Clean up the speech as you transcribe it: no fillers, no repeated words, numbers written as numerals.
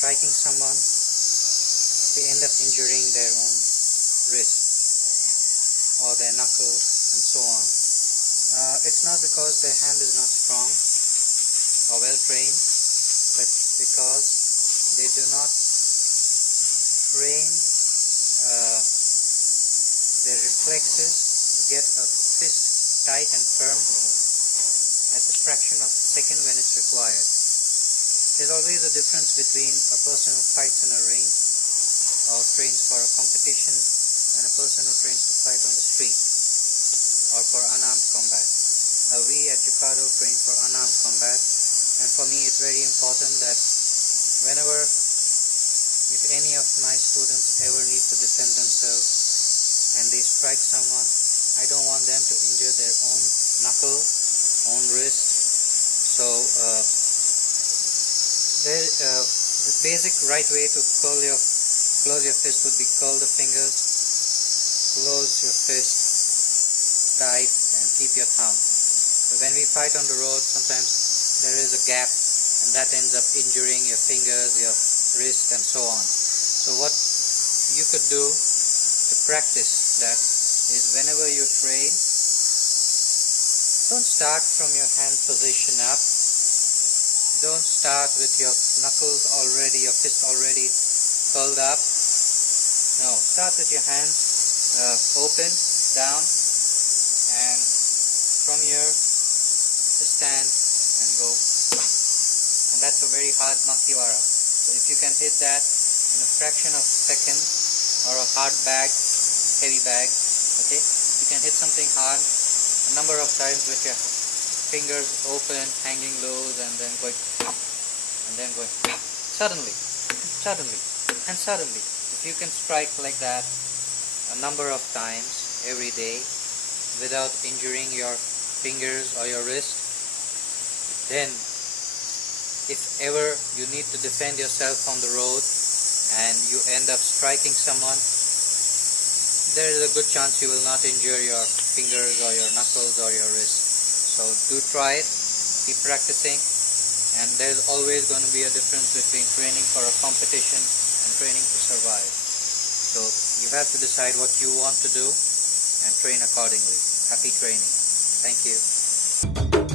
striking someone, they end up injuring their own wrist or their knuckles and so on. It's not because their hand is not strong or well trained, but because they do not train their reflexes to get a fist tight and firm at the fraction of a second when it's required. There's always a difference between a person who fights in a ring or trains for a competition and a person who trains to fight on the street or for unarmed combat. We at Jukaado train for unarmed combat, and for me it's very important that whenever, if any of my students ever need to defend themselves and they strike someone, I don't want them to injure their own knuckle, own wrist. So the basic right way to close your fist would be curl the fingers, close your fist tight and keep your thumb. But when we fight on the road, sometimes there is a gap and that ends up injuring your fingers, your wrist and so on. So what you could do to practice that is, whenever you train, don't start from your hand position up. Don't start with your knuckles already, your fist already curled up. No, start with your hands open, down, and from here just stand and go. And that's a very hard makiwara. So if you can hit that in a fraction of a second, or a hard bag, heavy bag, okay, you can hit something hard a number of times with your fingers open, hanging loose, and then going, and then going, suddenly, and suddenly. If you can strike like that a number of times every day without injuring your fingers or your wrist, then if ever you need to defend yourself on the road and you end up striking someone, there is a good chance you will not injure your fingers or your knuckles or your wrist. So do try it, keep practicing, and there's always going to be a difference between training for a competition and training to survive. So you have to decide what you want to do and train accordingly. Happy training. Thank you.